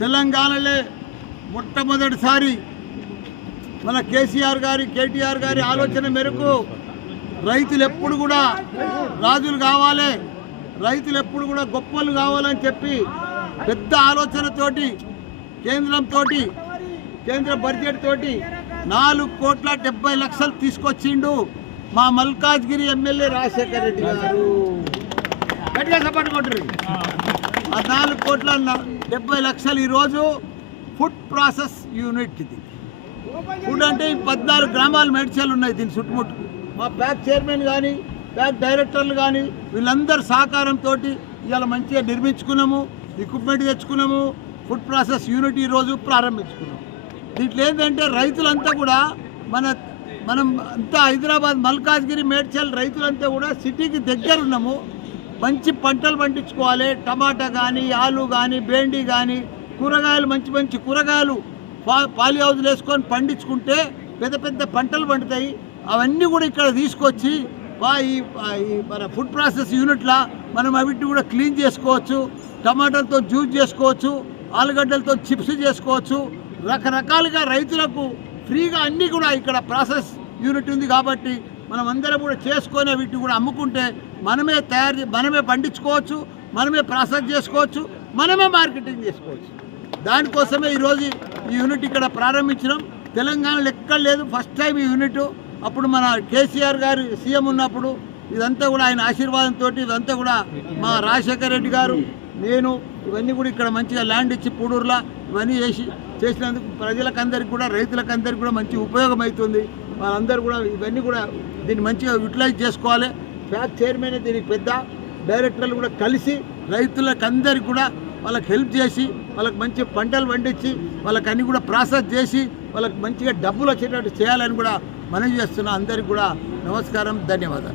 తెలంగాణలో మొట్టమొదటిసారి మన కేసీఆర్ గారి కేటీఆర్ గారి ఆలోచన మేరకు రైతులు ఎప్పుడు కూడా రాజులు కావాలి, రైతులు ఎప్పుడు కూడా గొప్పలు కావాలని చెప్పి పెద్ద ఆలోచనతోటి కేంద్ర బడ్జెట్ తోటి 4,70,00,000 తీసుకొచ్చిండు మా మల్కాజ్గిరి ఎమ్మెల్యే రాజశేఖర రెడ్డి గారు. గట్టిగా సపోర్ట్ కొట్టరు. ఆ 4,70,00,000 ఈరోజు ఫుడ్ ప్రాసెస్ యూనిట్. ఇది ఫుడ్ అంటే 14 గ్రామాలు మేడ్చలు ఉన్నాయి దీని చుట్టుముట్టు. మా ప్యాక్ చైర్మన్ కానీ ప్యాక్ డైరెక్టర్లు కానీ వీళ్ళందరూ సహకారంతో ఇవాళ మంచిగా నిర్మించుకున్నాము, ఎక్విప్మెంట్ తెచ్చుకున్నాము, ఫుడ్ ప్రాసెస్ యూనిట్ ఈరోజు ప్రారంభించుకున్నాము. దీంట్లో ఏంటంటే రైతులంతా కూడా మనం అంతా హైదరాబాద్ మల్కాజ్గిరి మేడ్చల్ రైతులంతా కూడా సిటీకి దగ్గర ఉన్నాము. మంచి పంటలు పండించుకోవాలి. టమాటా కానీ, ఆలు కానీ, బెండి కానీ, కూరగాయలు మంచి కూరగాయలు పాలి హౌజులు వేసుకొని పండించుకుంటే పెద్ద పెద్ద పంటలు పండుతాయి. అవన్నీ కూడా ఇక్కడ తీసుకొచ్చి ఈ మన ఫుడ్ ప్రాసెస్ యూనిట్లో మనం అవిటిని కూడా క్లీన్ చేసుకోవచ్చు. టమాటాలతో జ్యూస్ చేసుకోవచ్చు, ఆలుగడ్డలతో చిప్స్ చేసుకోవచ్చు. రకరకాలుగా రైతులకు ఫ్రీగా అన్నీ కూడా ఇక్కడ ప్రాసెస్ యూనిట్ ఉంది కాబట్టి మనం అందరం కూడా చేసుకొని వీటిని కూడా అమ్ముకుంటే మనమే పండించుకోవచ్చు, మనమే ప్రాసెస్ చేసుకోవచ్చు, మనమే మార్కెటింగ్ చేసుకోవచ్చు. దానికోసమే ఈరోజు ఈ యూనిట్ ఇక్కడ ప్రారంభించడం. తెలంగాణలో ఎక్కడ లేదు, ఫస్ట్ టైం ఈ యూనిట్. అప్పుడు మన కేసీఆర్ గారు సీఎం ఉన్నప్పుడు ఇదంతా కూడా ఆయన ఆశీర్వాదంతో ఇదంతా కూడా మా రాజశేఖర రెడ్డి గారు, నేను ఇవన్నీ కూడా ఇక్కడ మంచిగా ల్యాండ్ ఇచ్చి పూడూరులో ఇవన్నీ చేసినందుకు ప్రజలకందరికీ కూడా రైతులకందరికీ కూడా మంచి ఉపయోగం అవుతుంది. వాళ్ళందరూ కూడా ఇవన్నీ కూడా దీన్ని మంచిగా యూటిలైజ్ చేసుకోవాలి. ప్యాక్ చైర్మన్ దీనికి పెద్ద డైరెక్టర్లు కూడా కలిసి రైతులకందరికీ కూడా వాళ్ళకి హెల్ప్ చేసి వాళ్ళకి మంచి పంటలు పండించి వాళ్ళకి అన్నీ కూడా ప్రాసెస్ చేసి వాళ్ళకి మంచిగా డబ్బులు వచ్చేటట్టు చేయాలని కూడా మనవి చేస్తున్నా. అందరికీ కూడా నమస్కారం, ధన్యవాదాలు.